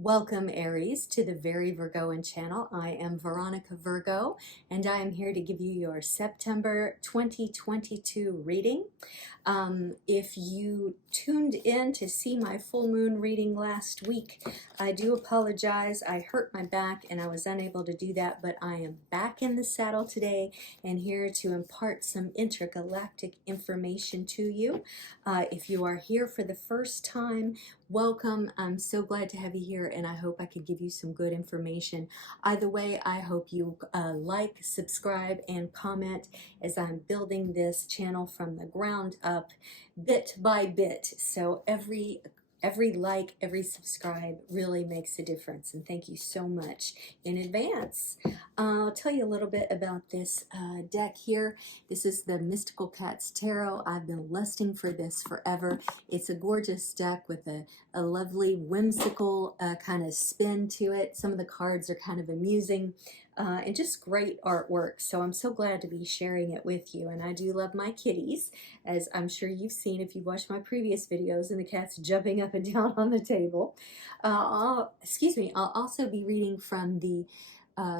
Welcome, Aries, to the Very Virgoan channel. I am Veronica Virgo, and I am here to give you your September 2022 reading. If you tuned in to see my full moon reading last week, I do apologize. I hurt my back and I was unable to do that, but I am back in the saddle today and here to impart some intergalactic information to you. If you are here for the first time, welcome. I'm so glad to have you here, and I hope I could give you some good information. Either way, I hope you like, subscribe, and comment as I'm building this channel from the ground up, bit by bit. So every like, every subscribe really makes a difference, and thank you so much in advance. I'll tell you a little bit about this deck here. This is the Mystical Cats Tarot. I've been lusting for this forever. It's a gorgeous deck with a lovely whimsical kind of spin to it. Some of the cards are kind of amusing and just great artwork. So I'm so glad to be sharing it with you. And I do love my kitties, as I'm sure you've seen if you've watched my previous videos, and the cats jumping up and down on the table. I'll also be reading from the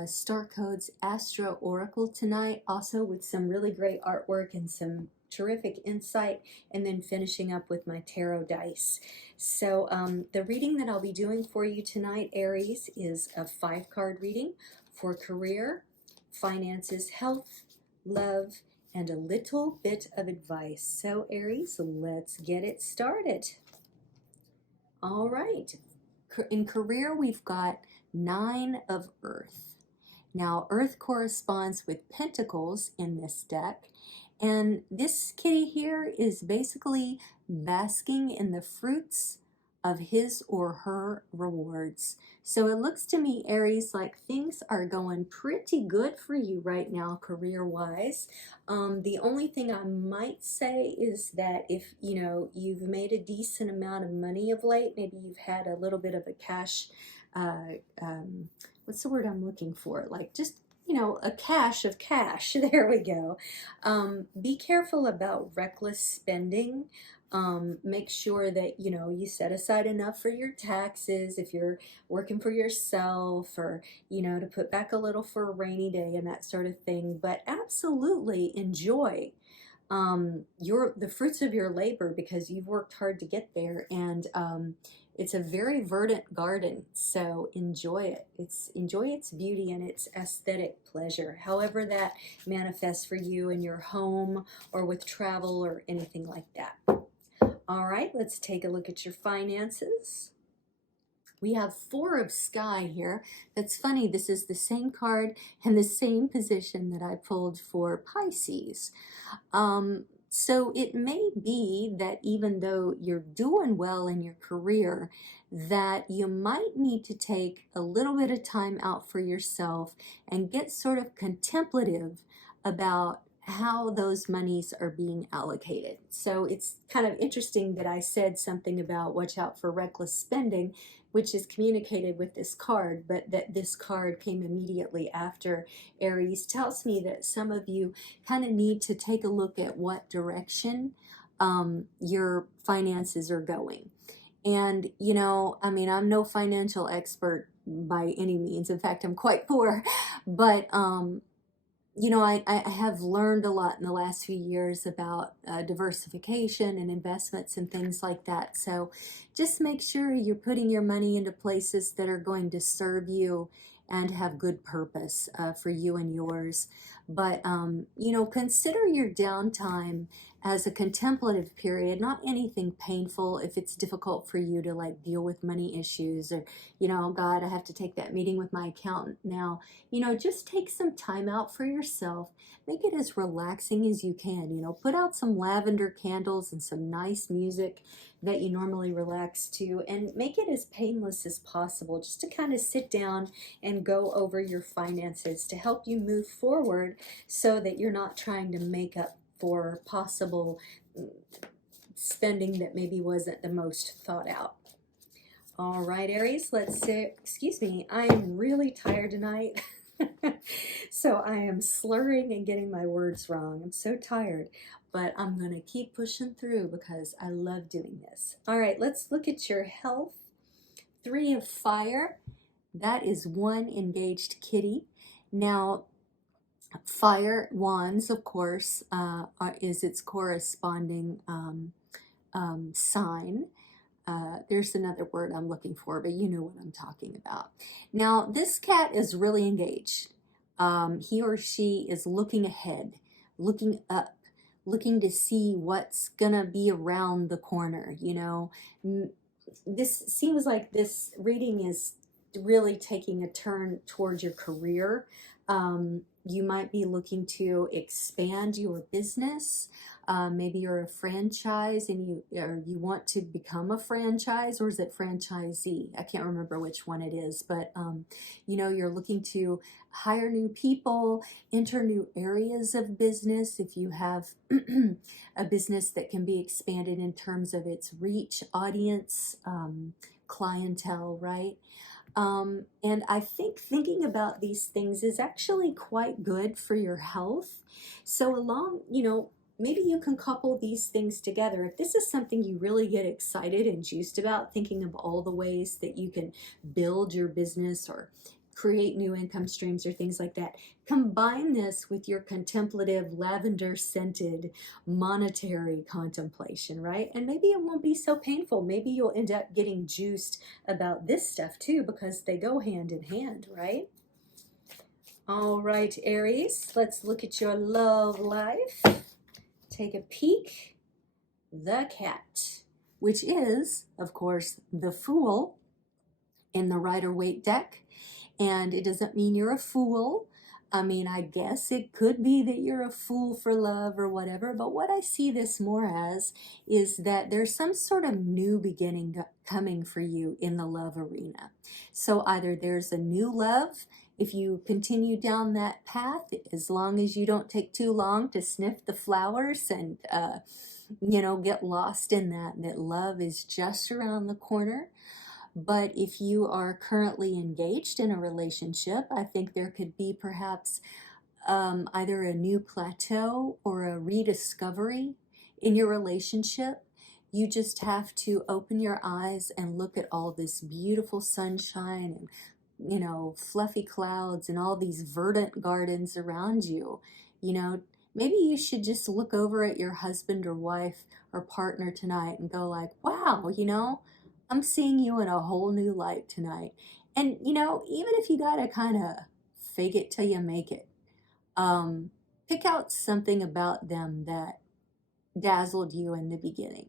Star Codes Astro Oracle tonight, also with some really great artwork and some terrific insight, and then finishing up with my tarot dice. So the reading that I'll be doing for you tonight, Aries, is a 5-card reading for career, finances, health, love, and a little bit of advice. So Aries, let's get it started. All right, in career we've got 9 of Earth. Now Earth corresponds with Pentacles in this deck, and this kitty here is basically basking in the fruits of his or her rewards. So it looks to me, Aries, like things are going pretty good for you right now, career-wise. The only thing I might say is that if you've made a decent amount of money of late, maybe you've had a little bit of a cash, what's the word I'm looking for? Like just a cache of cash. There we go. Be careful about reckless spending. Make sure that you set aside enough for your taxes if you're working for yourself, or to put back a little for a rainy day and that sort of thing. But absolutely enjoy the fruits of your labor, because you've worked hard to get there, and it's a very verdant garden, so enjoy it. Enjoy its beauty and its aesthetic pleasure, however that manifests for you in your home or with travel or anything like that. All right, let's take a look at your finances. We have 4 of Sky here. That's funny, this is the same card and the same position that I pulled for Pisces. So it may be that even though you're doing well in your career, that you might need to take a little bit of time out for yourself and get sort of contemplative about how those monies are being allocated. So it's kind of interesting that I said something about watch out for reckless spending, which is communicated with this card, but that this card came immediately after. Aries tells me that some of you kind of need to take a look at what direction your finances are going. And I'm no financial expert by any means. In fact, I'm quite poor, but I have learned a lot in the last few years about diversification and investments and things like that. So just make sure you're putting your money into places that are going to serve you and have good purpose for you and yours. But, consider your downtime as a contemplative period, not anything painful. If it's difficult for you to deal with money issues, or, God, I have to take that meeting with my accountant now, just take some time out for yourself. Make it as relaxing as you can, put out some lavender candles and some nice music that you normally relax to, and make it as painless as possible, just to kind of sit down and go over your finances to help you move forward, so that you're not trying to make up for possible spending that maybe wasn't the most thought out. All right, Aries, let's say, excuse me, I am really tired tonight. So I am slurring and getting my words wrong. I'm so tired, but I'm going to keep pushing through because I love doing this. All right, let's look at your health, Three of Fire, that is one engaged kitty. Now, fire wands, of course, is its corresponding sign. There's another word I'm looking for, but you know what I'm talking about. Now, this cat is really engaged. He or she is looking ahead, looking up, looking to see what's gonna be around the corner, you know. This seems like this reading is really taking a turn towards your career. You might be looking to expand your business. Maybe you're a franchise and you want to become a franchise, or is it franchisee? I can't remember which one it is, but you know, you're looking to hire new people, enter new areas of business. If you have a business that can be expanded in terms of its reach, audience, clientele, right? And I think thinking about these things is actually quite good for your health. So along, you know, maybe you can couple these things together. If this is something you really get excited and juiced about, thinking of all the ways that you can build your business or create new income streams or things like that, combine this with your contemplative, lavender scented, monetary contemplation, right? And maybe it won't be so painful. Maybe you'll end up getting juiced about this stuff too, because they go hand in hand, right? All right, Aries, let's look at your love life. Take a peek. The Cat, which is, of course, the Fool in the Rider-Waite deck. And it doesn't mean you're a fool. I mean, I guess it could be that you're a fool for love or whatever, but what I see this more as is that there's some sort of new beginning coming for you in the love arena. So either there's a new love, if you continue down that path, as long as you don't take too long to sniff the flowers and, you know, get lost in that love is just around the corner. But if you are currently engaged in a relationship, I think there could be perhaps either a new plateau or a rediscovery in your relationship. You just have to open your eyes and look at all this beautiful sunshine and, you know, fluffy clouds and all these verdant gardens around you. You know, maybe you should just look over at your husband or wife or partner tonight and go like, wow, you know, I'm seeing you in a whole new light tonight. And, you know, even if you got to kind of fake it till you make it, pick out something about them that dazzled you in the beginning.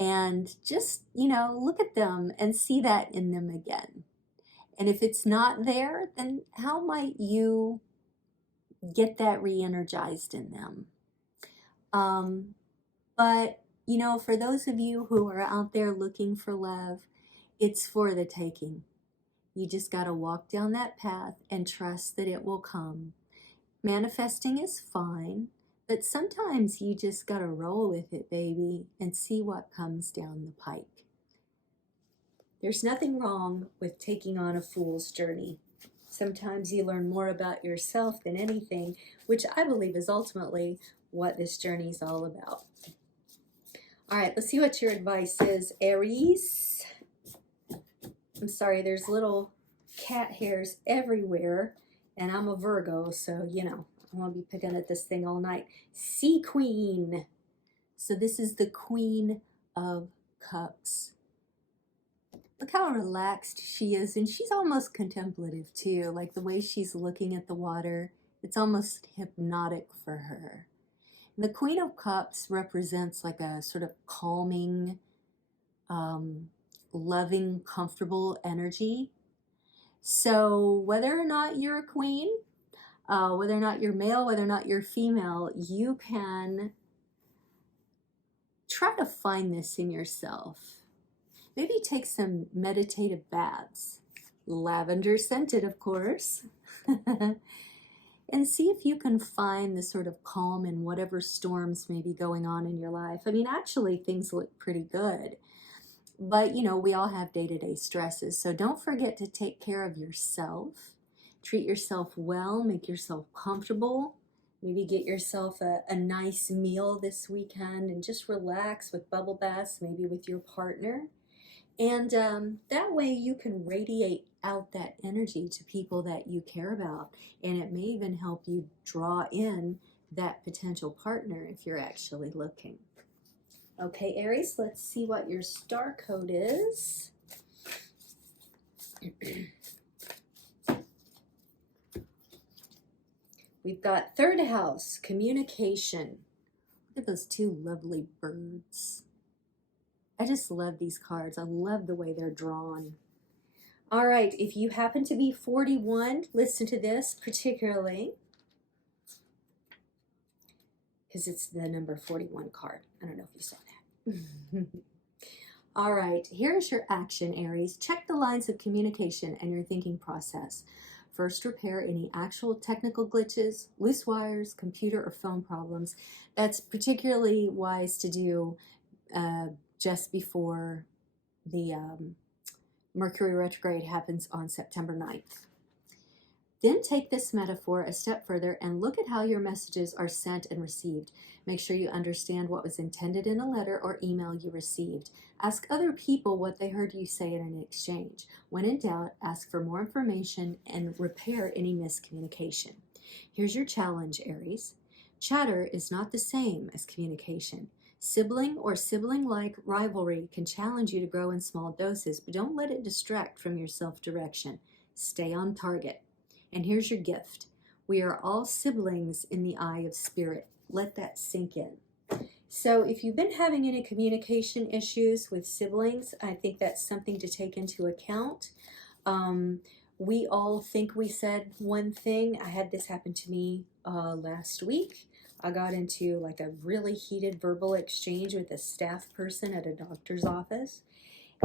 And just, you know, look at them and see that in them again. And if it's not there, then how might you get that re-energized in them? But you know, for those of you who are out there looking for love, it's for the taking. You just got to walk down that path and trust that it will come. Manifesting is fine, but sometimes you just got to roll with it, baby, and see what comes down the pike. There's nothing wrong with taking on a fool's journey. Sometimes you learn more about yourself than anything, which I believe is ultimately what this journey is all about. All right, let's see what your advice is, Aries. I'm sorry, there's little cat hairs everywhere, and I'm a Virgo, so, you know, I want to be picking at this thing all night. Sea Queen. So this is the Queen of Cups. Look how relaxed she is, and she's almost contemplative too, like the way she's looking at the water. It's almost hypnotic for her. The Queen of Cups represents like a sort of calming, loving, comfortable energy. So whether or not you're a queen, whether or not you're male, whether or not you're female, you can try to find this in yourself. Maybe take some meditative baths, lavender scented, of course. And see if you can find the sort of calm in whatever storms may be going on in your life. I mean, actually, things look pretty good. But, you know, we all have day-to-day stresses. So don't forget to take care of yourself. Treat yourself well. Make yourself comfortable. Maybe get yourself a nice meal this weekend and just relax with bubble baths, maybe with your partner. And that way you can radiate out that energy to people that you care about. And it may even help you draw in that potential partner if you're actually looking. Okay, Aries, let's see what your star code is. We've got third house, communication. Look at those two lovely birds. I just love these cards. I love the way they're drawn. All right, if you happen to be 41, listen to this particularly, because it's the number 41 card. I don't know if you saw that. All right, here's your action, Aries. Check the lines of communication and your thinking process. First, repair any actual technical glitches, loose wires, computer or phone problems. That's particularly wise to do just before the Mercury retrograde happens on September 9th. Then take this metaphor a step further and look at how your messages are sent and received. Make sure you understand what was intended in a letter or email you received. Ask other people what they heard you say in an exchange. When in doubt, ask for more information and repair any miscommunication. Here's your challenge, Aries. Chatter is not the same as communication. Sibling or sibling-like rivalry can challenge you to grow in small doses, but don't let it distract from your self-direction. Stay on target. And here's your gift. We are all siblings in the eye of spirit. Let that sink in. So if you've been having any communication issues with siblings, I think that's something to take into account. We all think we said one thing. I had this happen to me last week. I got into like a really heated verbal exchange with a staff person at a doctor's office.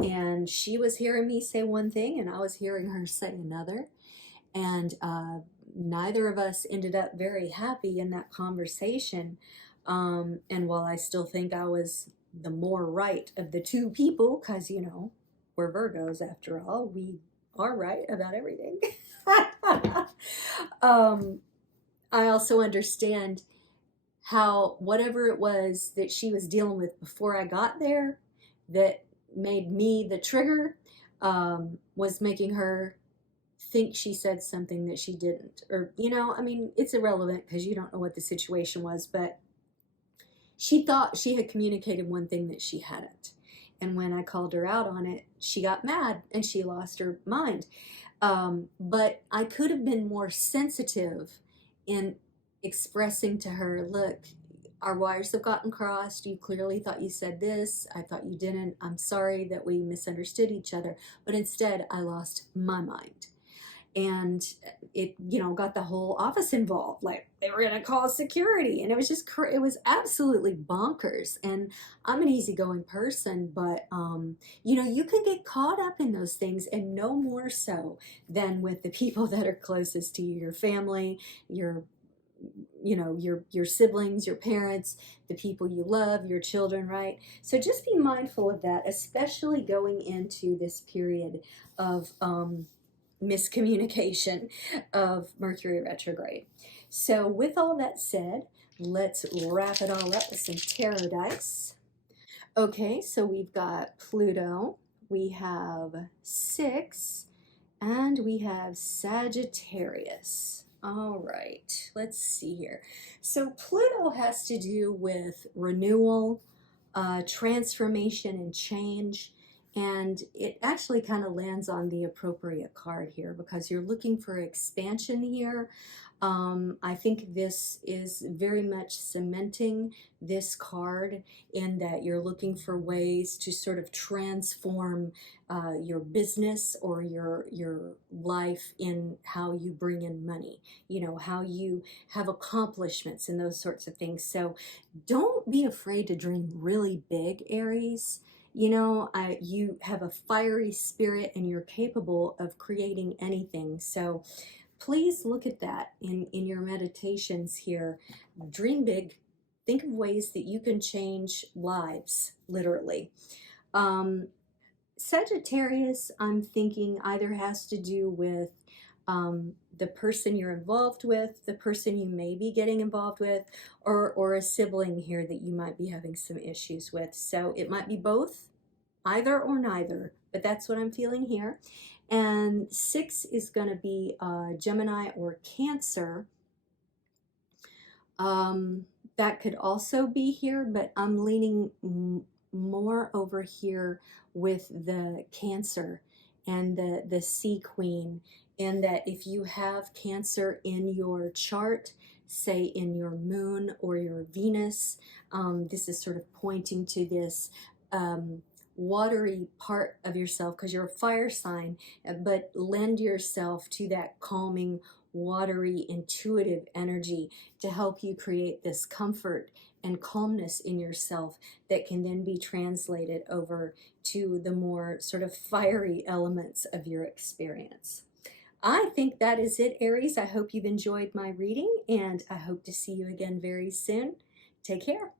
And she was hearing me say one thing and I was hearing her say another. And neither of us ended up very happy in that conversation. And while I still think I was the more right of the two people, because, you know, we're Virgos after all, we are right about everything. I also understand how whatever it was that she was dealing with before I got there that made me the trigger was making her think she said something that she didn't. Or, you know, I mean, it's irrelevant because you don't know what the situation was, but she thought she had communicated one thing that she hadn't. And when I called her out on it, she got mad and she lost her mind. But I could have been more sensitive in expressing to her, look, our wires have gotten crossed. You clearly thought you said this. I thought you didn't. I'm sorry that we misunderstood each other. But instead, I lost my mind. And it, you know, got the whole office involved. Like they were going to call security. And it was just, it was absolutely bonkers. And I'm an easygoing person, but, you know, you can get caught up in those things, and no more so than with the people that are closest to you, your family, your siblings, your parents, the people you love, your children, right? So just be mindful of that, especially going into this period of miscommunication of Mercury retrograde. So with all that said, let's wrap it all up with some tarot dice. Okay, so we've got Pluto, we have 6, and we have Sagittarius. All right, let's see here. So Pluto has to do with renewal, transformation, and change. And it actually kind of lands on the appropriate card here because you're looking for expansion here. I think this is very much cementing this card in that you're looking for ways to sort of transform your business or your life in how you bring in money, you know, how you have accomplishments and those sorts of things. So don't be afraid to dream really big, Aries. You know, you have a fiery spirit and you're capable of creating anything. So please look at that in your meditations here. Dream big. Think of ways that you can change lives, literally. Sagittarius, I'm thinking either has to do with the person you're involved with, the person you may be getting involved with, or a sibling here that you might be having some issues with. So it might be both. either or neither, but that's what I'm feeling here. And 6 is going to be Gemini or Cancer. That could also be here, but I'm leaning more over here with the Cancer and the Sea Queen, and that if you have Cancer in your chart, say in your moon or your Venus, this is sort of pointing to this watery part of yourself because you're a fire sign, but lend yourself to that calming, watery, intuitive energy to help you create this comfort and calmness in yourself that can then be translated over to the more sort of fiery elements of your experience. I think that is it, Aries. I hope you've enjoyed my reading, and I hope to see you again very soon. Take care.